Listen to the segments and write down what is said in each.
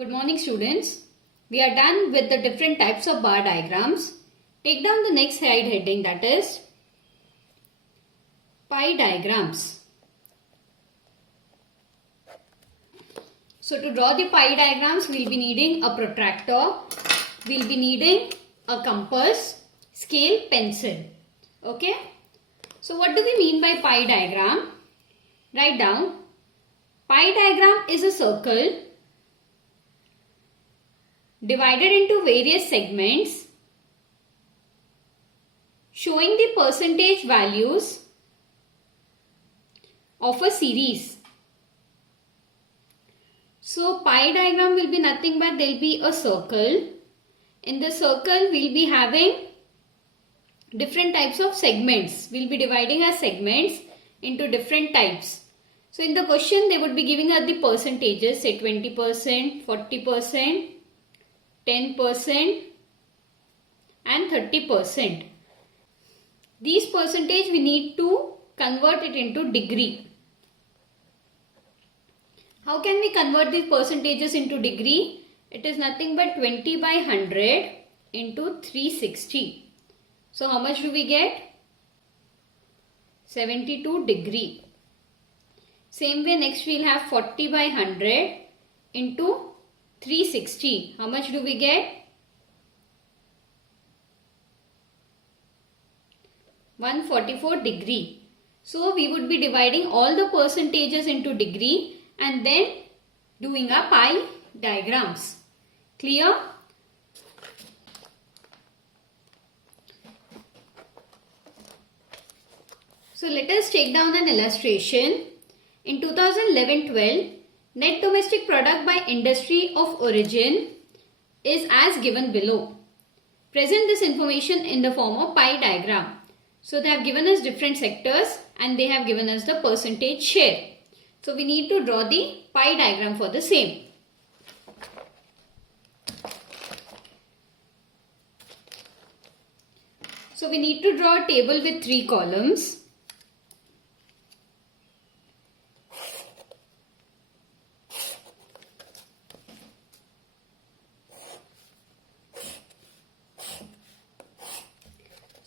Good morning students. We are done with the different types of bar diagrams. Take down the next slide heading, that is pie diagrams. So to draw the pie diagrams, we will be needing a protractor, we will be needing a compass, scale, pencil. Okay. So what do we mean by pie diagram? Write down. Pie diagram is a circle divided into various segments showing the percentage values of a series. So pie diagram will be nothing but there will be a circle. In the circle we will be having different types of segments. We will be dividing our segments into different types. So in the question they would be giving us the percentages, say 20%, 40%, 10% and 30%. These percentage we need to convert it into degree. How can we convert these percentages into degree? It is nothing but 20 by 100 into 360. So how much do we get? 72 degree. Same way next we will have 40 by 100 into 360. How much do we get? 144 degree. So we would be dividing all the percentages into degree and then doing our pie diagrams. Clear? So let us take down an illustration. In 2011-12, net domestic product by industry of origin is as given below. Present this information in the form of pie diagram. So they have given us different sectors and they have given us the percentage share. So we need to draw the pie diagram for the same. So we need to draw a table with 3 columns.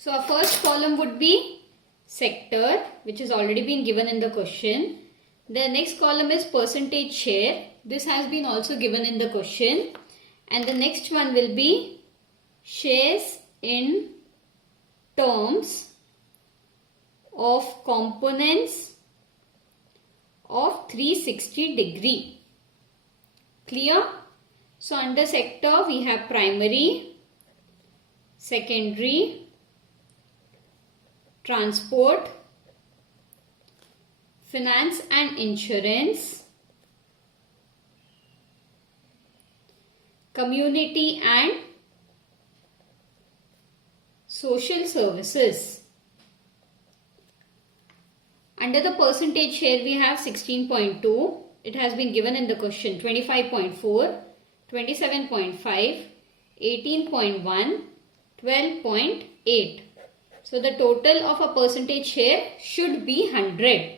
So our first column would be sector, which has already been given in the question. The next column is percentage share. This has been also given in the question. And the next one will be shares in terms of components of 360 degree. Clear? So under sector we have primary, secondary, transport, finance and insurance, community and social services. Under the percentage share we have 16.2. It has been given in the question. 25.4, 27.5, 18.1, 12.8. So the total of a percentage share should be 100.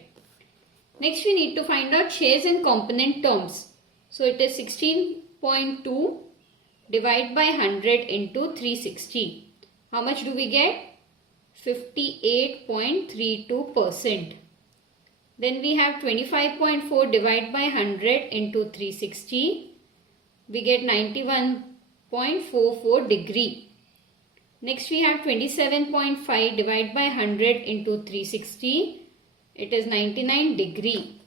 Next we need to find out shares in component terms. So it is 16.2 divided by 100 into 360. How much do we get? 58.32%. Then we have 25.4 divided by 100 into 360. We get 91.44 degree. Next we have 27.5 divided by 100 into 360. It is 99 degree.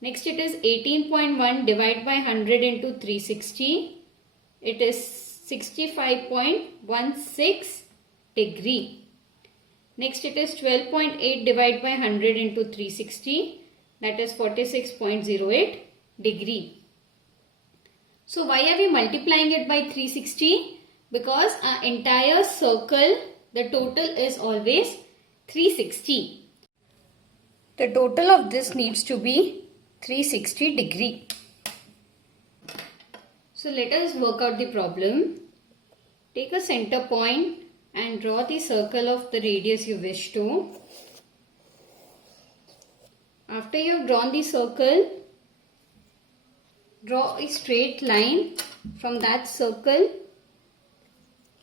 Next it is 18.1 divided by 100 into 360. It is 65.16 degree. Next it is 12.8 divided by 100 into 360. That is 46.08 degree. So why are we multiplying it by 360? Because our entire circle, the total is always 360. The total of this needs to be 360 degree. So let us work out the problem. Take a center point and draw the circle of the radius you wish to. After you have drawn the circle, Draw a straight line from that circle.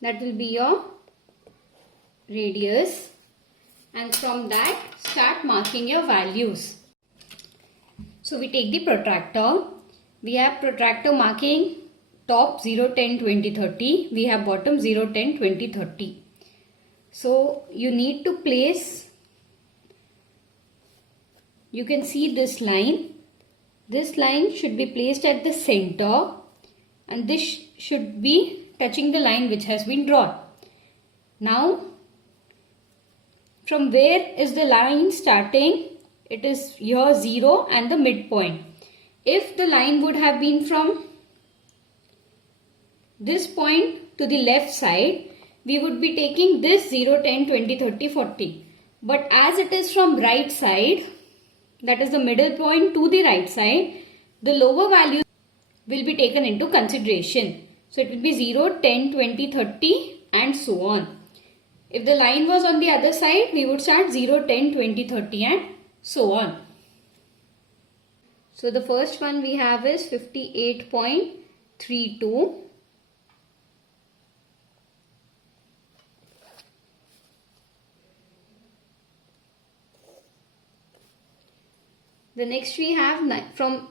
That will be your radius. And from that, start marking your values. So we take the protractor. We have protractor marking top 0, 10, 20, 30. We have bottom 0, 10, 20, 30. So you need to place, you can see this line. This line should be placed at the center and this should be touching the line which has been drawn. Now, from where is the line starting? It is your 0 and the midpoint. If the line would have been from this point to the left side, we would be taking this 0, 10, 20, 30, 40. But as it is from right side, that is the middle point to the right side, the lower values will be taken into consideration. So it will be 0, 10, 20, 30 and so on. If the line was on the other side, we would start 0, 10, 20, 30 and so on. So the first one we have is 58.32. The next we have from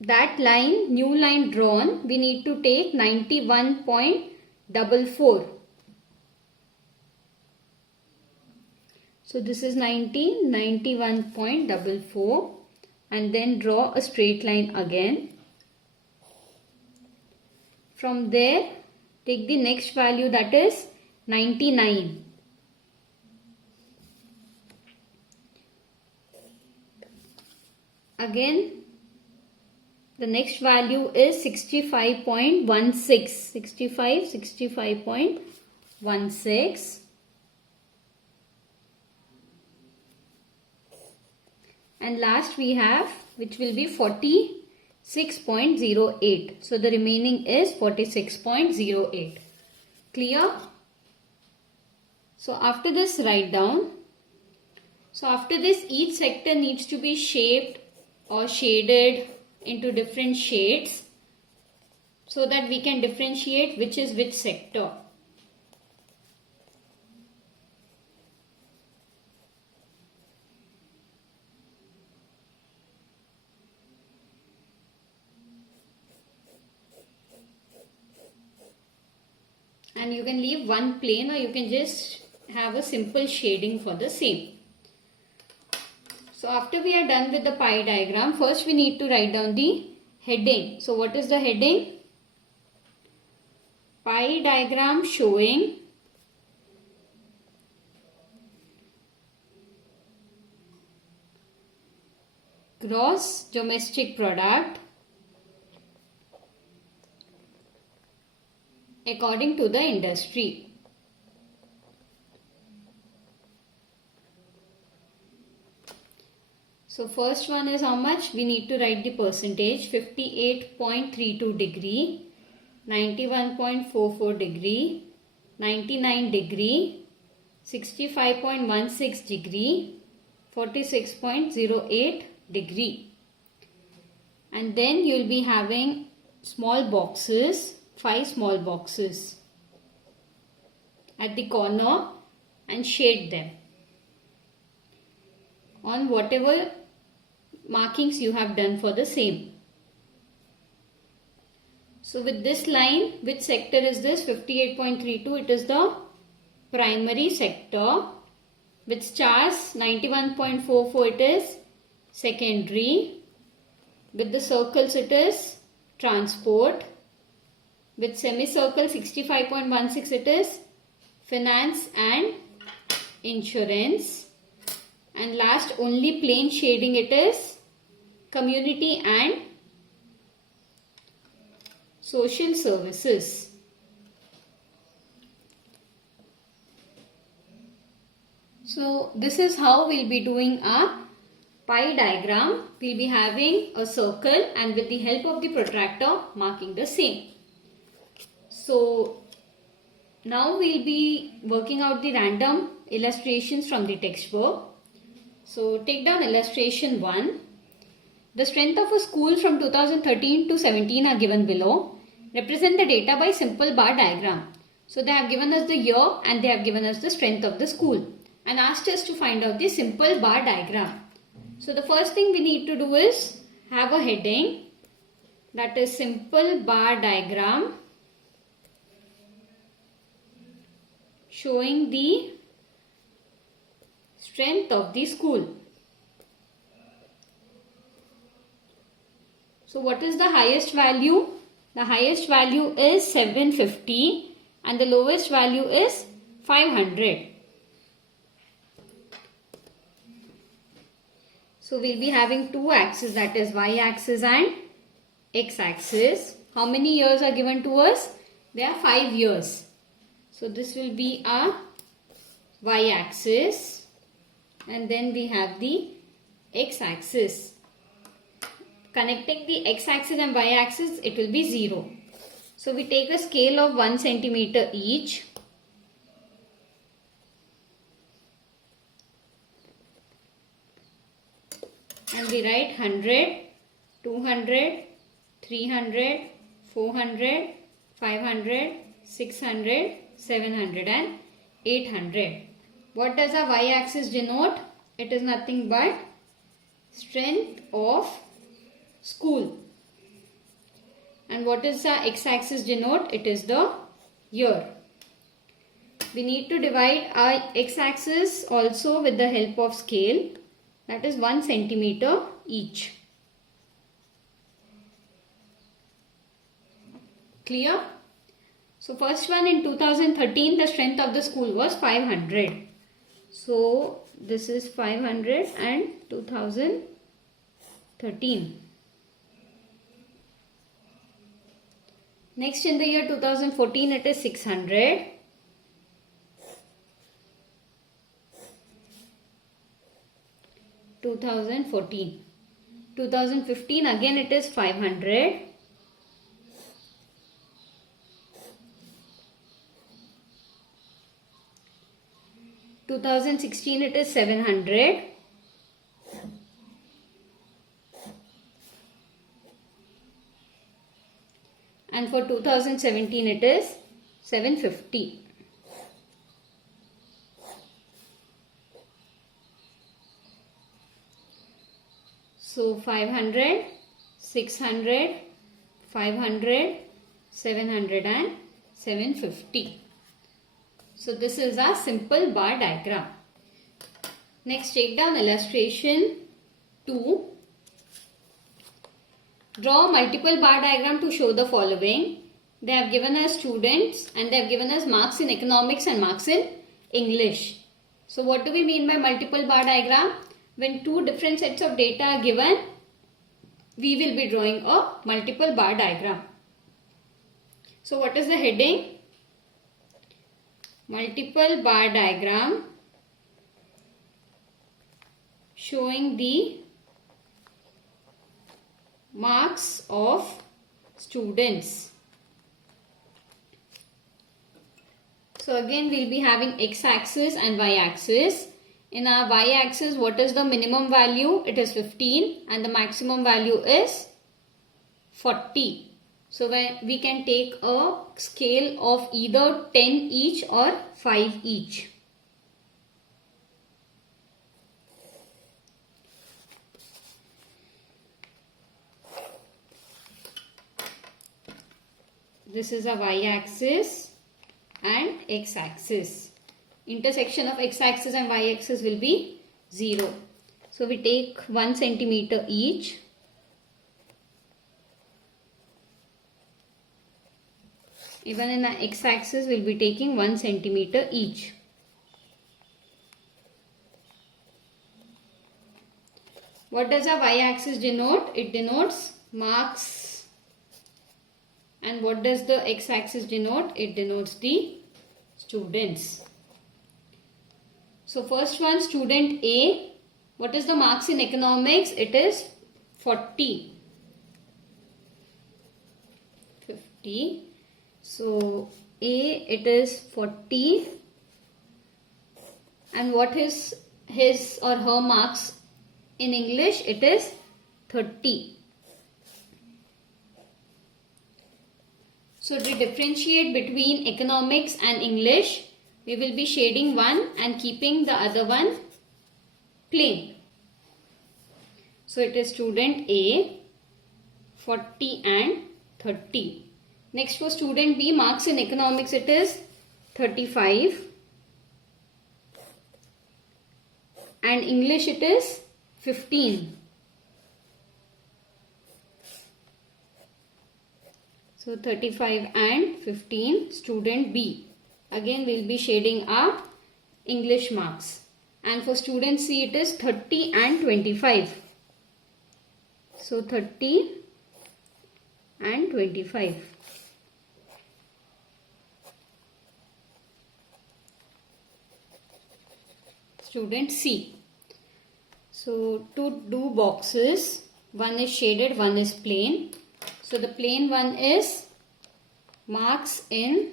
that line, new line drawn, we need to take 91.44. So this is 91.44 and then draw a straight line again. From there, take the next value, that is 99. Again, the next value is 65.16. 65.16. And last we have, which will be 46.08. So the remaining is 46.08. Clear? So after this, write down. So after this, each sector needs to be shaped or shaded into different shades so that we can differentiate which is which sector. And you can leave one plain or you can just have a simple shading for the same. So after we are done with the pie diagram, first we need to write down the heading. So what is the heading? Pie diagram showing gross domestic product according to the industry. So first one is how much? We need to write the percentage. 58.32 degree, 91.44 degree, 99 degree, 65.16 degree, 46.08 degree. And then you will be having small boxes, 5 small boxes at the corner and shade them on whatever markings you have done for the same. So with this line, which sector is this? 58.32, it is the primary sector. With stars 91.44, it is secondary. With the circles, it is transport. With semicircle 65.16, it is finance and insurance. And last, only plain shading, it is community and social services. So this is how we'll be doing a pie diagram. We'll be having a circle and with the help of the protractor marking the same. So now we'll be working out the random illustrations from the textbook. So take down illustration 1. The strength of a school from 2013 to 17 are given below. Represent the data by simple bar diagram. So they have given us the year and they have given us the strength of the school and asked us to find out the simple bar diagram. So the first thing we need to do is have a heading, that is simple bar diagram showing the strength of the school. So what is the highest value? The highest value is 750 and the lowest value is 500. So we'll be having two axes, that is y-axis and x-axis. How many years are given to us? There are 5 years. So this will be our y-axis and then we have the x-axis. Connecting the x-axis and y-axis, it will be 0. So we take a scale of 1 centimeter each. And we write 100, 200, 300, 400, 500, 600, 700 and 800. What does our y-axis denote? It is nothing but strength of school. And what is our x-axis denote? It is the year. We need to divide our x-axis also with the help of scale, that is 1 centimeter each. Clear? So first one, in 2013 the strength of the school was 500. So this is 500 and 2013. Next, in the year 2014 it is 600. (2014). 2015 again it is 500. (2016) it is 700. And for 2017 it is 750. So 500, 600, 500, 700 and 750. So this is a simple bar diagram. Next, take down illustration 2. Draw a multiple bar diagram to show the following. They have given us students and they have given us marks in economics and marks in English. So what do we mean by multiple bar diagram? When two different sets of data are given, we will be drawing a multiple bar diagram. So what is the heading? Multiple bar diagram showing the marks of students. So again we'll be having x-axis and y-axis. In our y-axis, what is the minimum value? It is 15 and the maximum value is 40. So we can take a scale of either 10 each or 5 each. This is a y-axis and x-axis. Intersection of x-axis and y-axis will be 0. So we take 1 centimeter each. Even in the x-axis we will be taking 1 centimeter each. What does a y-axis denote? It denotes marks. And what does the x-axis denote? It denotes the students. So first one, student A. What is the marks in economics? It is 40. 50. So A, it is 40. And what is his or her marks in English? It is 30. So to differentiate between economics and English, we will be shading one and keeping the other one plain. So it is student A, 40 and 30. Next for student B, marks in economics it is 35 and English it is 15. So 35 and 15, student B. Again we will be shading our English marks. And for student C it is 30 and 25. So 30 and 25. Student C. So to do boxes, one is shaded, one is plain. So the plain one is marks in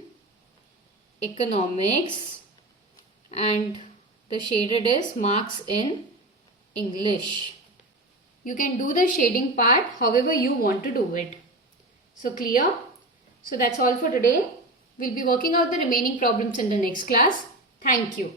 economics and the shaded is marks in English. You can do the shading part however you want to do it. So clear? So that's all for today. We'll be working out the remaining problems in the next class. Thank you.